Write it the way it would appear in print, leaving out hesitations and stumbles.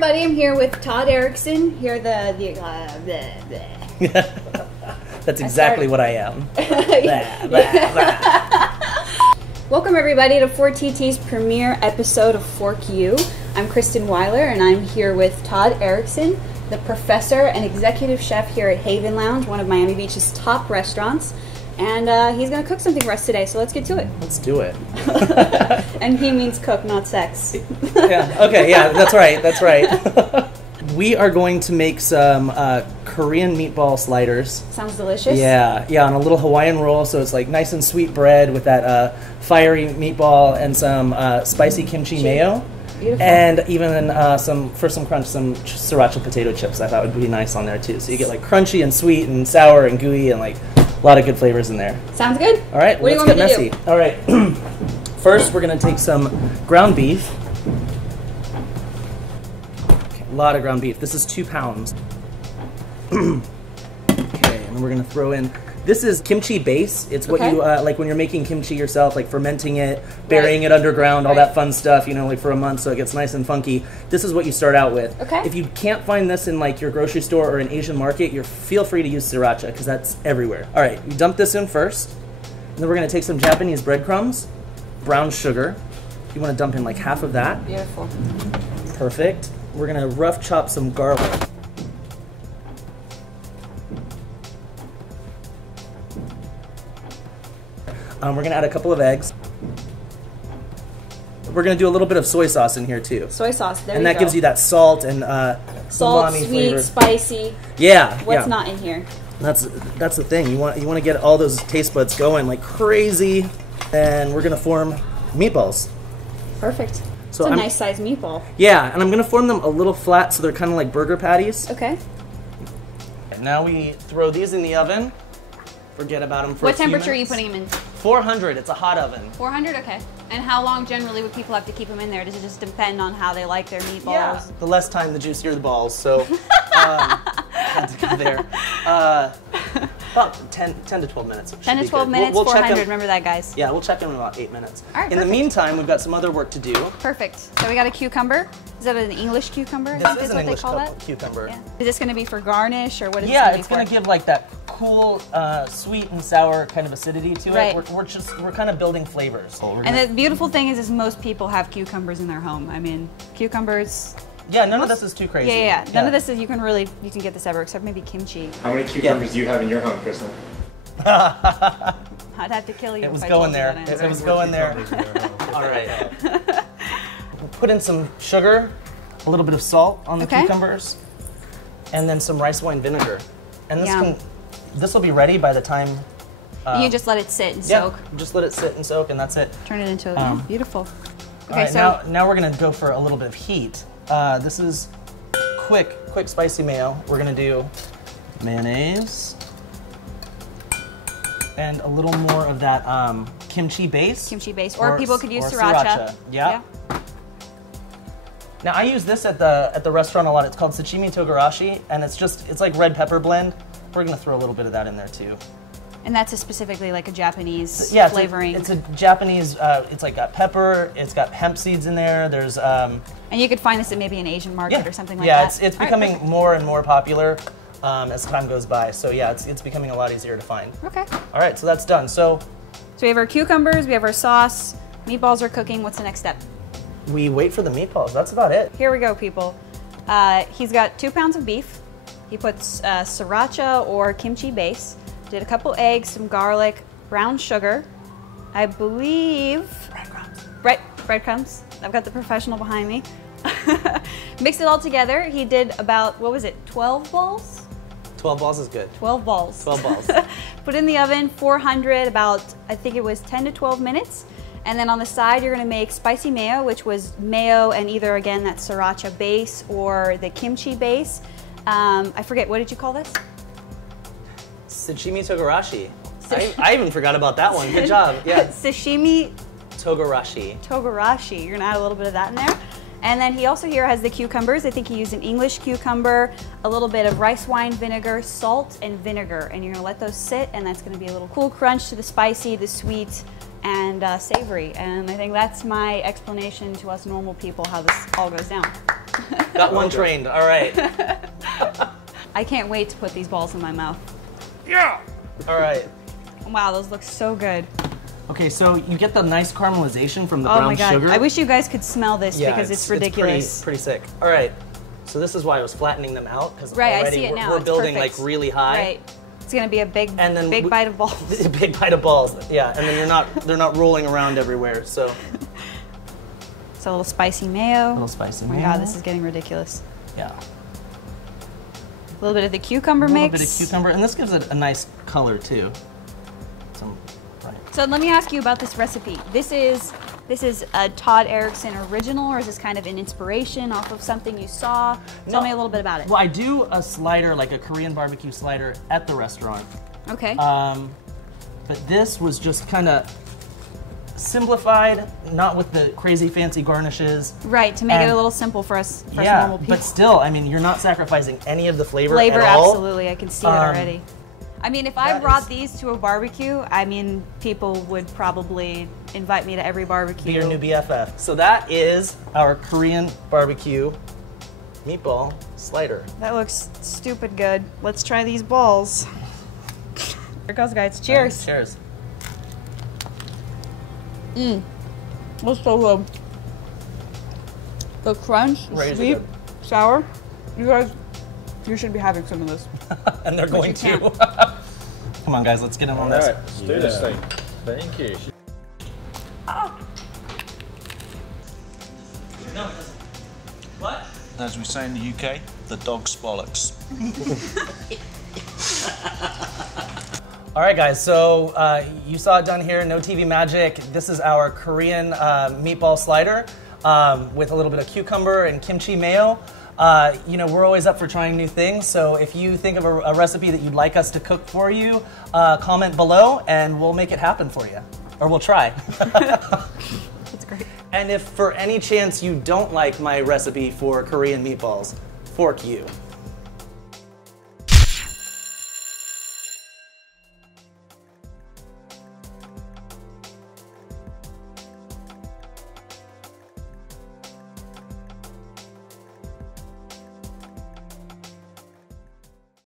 everybody, I'm here with Todd Erickson. Here That's exactly what I am. Welcome everybody to 4TT's premiere episode of Fork You. I'm Kristen Weiler and I'm here with Todd Erickson, the professor and executive chef here at Haven Lounge, one of Miami Beach's top restaurants. And he's going to cook something for us today, so let's get to it. Let's do it. And he means cook, not sex. Yeah, okay, yeah, that's right, that's right. We are going to make some Korean meatball sliders. Sounds delicious. Yeah, on a little Hawaiian roll, so it's like nice and sweet bread with that fiery meatball and some spicy kimchi mayo. Beautiful. And even for some crunch, some sriracha potato chips I thought would be nice on there too. So you get like crunchy and sweet and sour and gooey and like a lot of good flavors in there. Sounds good. All right, what let's do you want get me to messy. All right, first we're going to take some ground beef. Okay, a lot of ground beef. This is 2 pounds. Okay, and then we're going to throw in, this is kimchi base. It's what you, like when you're making kimchi yourself, like fermenting it, burying it underground, all that fun stuff, you know, like for a month so it gets nice and funky. This is what you start out with. Okay. If you can't find this in like your grocery store or an Asian market, feel free to use sriracha because that's everywhere. All right, you dump this in first, and then we're gonna take some Japanese breadcrumbs, brown sugar. You wanna dump in like half of that. Beautiful. Perfect. We're gonna rough chop some garlic. We're going to add a couple of eggs. We're going to do a little bit of soy sauce in here too. Soy sauce, there and you that go. gives you that salt and salt, umami sweet, flavor. spicy. Yeah. What's not in here? That's the thing. You want to get all those taste buds going like crazy, and we're going to form meatballs. Perfect. So it's a nice sized meatball. Yeah, and I'm going to form them a little flat so they're kind of like burger patties. Okay. And now we throw these in the oven. Forget about them for a few minutes. What temperature are you putting them in? 400. It's a hot oven. 400, okay. And how long generally would people have to keep them in there? Does it just depend on how they like their meatballs? Yeah. The less time, the juicier the balls. So, had to go there. About 10 to 12 minutes. 10 to 12 minutes, we'll 400. Remember that, guys. Yeah, we'll check in about 8 minutes. All right, in the meantime, we've got some other work to do. Perfect. So we got a cucumber. Is that an English cucumber? This is an English cucumber. Yeah. Is this going to be for garnish or what is it? Yeah, it's going to give like that cool, sweet and sour kind of acidity to it. We're kind of building flavors. And the beautiful thing is most people have cucumbers in their home. I mean, cucumbers. Yeah, none of this is too crazy. Yeah. None of this is, you can get this ever, except maybe kimchi. How many cucumbers do you have in your home, Kristen? I'd have to kill you. It was going there. It was going there. All right. We'll put in some sugar, a little bit of salt on the cucumbers, and then some rice wine vinegar. And this will be ready by the time. You just let it sit and soak. Just let it sit and soak, and that's it. Turn it into beautiful. Okay, right, so now we're gonna go for a little bit of heat. This is quick spicy mayo. We're gonna do mayonnaise and a little more of that kimchi base. Kimchi base, or people could use sriracha. Yeah. Now I use this at the restaurant a lot. It's called sashimi togarashi, and it's like red pepper blend. We're gonna throw a little bit of that in there too. And that's specifically like a Japanese flavoring. It's a Japanese. It's like got pepper. It's got hemp seeds in there. There's and you could find this at maybe an Asian market or something like that. Yeah, it's becoming more and more popular as time goes by. So yeah, it's becoming a lot easier to find. Okay. All right, so that's done. So we have our cucumbers. We have our sauce. Meatballs are cooking. What's the next step? We wait for the meatballs. That's about it. Here we go, people. He's got 2 pounds of beef. He puts sriracha or kimchi base. Did a couple eggs, some garlic, brown sugar. I believe breadcrumbs. I've got the professional behind me. Mix it all together. He did about 12 balls? 12 balls is good. 12 balls. 12 balls. Put in the oven, 400, I think it was 10 to 12 minutes. And then on the side, you're gonna make spicy mayo, which was mayo and either, again, that sriracha base or the kimchi base. I forget, what did you call this? Sashimi togarashi. I even forgot about that one. Good job. Yeah. Sashimi togarashi. Togarashi. You're gonna add a little bit of that in there. And then he also here has the cucumbers. I think he used an English cucumber, a little bit of rice wine vinegar, salt, and vinegar. And you're gonna let those sit, and that's gonna be a little cool crunch to the spicy, the sweet, and savory. And I think that's my explanation to us normal people how this all goes down. Got one trained. All right. I can't wait to put these balls in my mouth. Yeah. All right. Wow, those look so good. Okay, so you get the nice caramelization from the Oh brown my god! sugar. I wish you guys could smell this because it's ridiculous. It's pretty sick. All right. So this is why I was flattening them out because Right, I already see it now. we're It's building perfect. like really high. Right. It's gonna be a big, And then big bite of balls. A big bite of balls. Yeah, and then they're not rolling around everywhere. So. It's a little spicy mayo. A little spicy mayo. Oh my god, this is getting ridiculous. Yeah. A little bit of the cucumber mix. A little bit of cucumber, and this gives it a nice color too. So let me ask you about this recipe. This is a Todd Erickson original, or is this kind of an inspiration off of something you saw? Tell me a little bit about it. Well, I do a slider, like a Korean barbecue slider, at the restaurant. Okay. But this was just kind of simplified, not with the crazy fancy garnishes. Right, to make it a little simple for us normal people. But still, I mean, you're not sacrificing any of the flavor Flavor, at all. absolutely. I can see it already. I mean, if I brought these to a barbecue, I mean, people would probably invite me to every barbecue. Be your new BFF. So that is our Korean barbecue meatball slider. That looks stupid good. Let's try these balls. Here goes, guys. Cheers. Cheers. That's so good. The crunch, sweet, sour. You guys, you should be having some of this. And they're going to. Come on, guys, let's get in on this. All right, let's do this thing. Thank you. Oh. No, it doesn't. What? As we say in the UK, the dog's bollocks. All right, guys, so you saw it done here, no TV magic. This is our Korean meatball slider with a little bit of cucumber and kimchi mayo. You know, we're always up for trying new things, so if you think of a recipe that you'd like us to cook for you, comment below and we'll make it happen for you. Or we'll try. That's great. And if for any chance you don't like my recipe for Korean meatballs, fork you.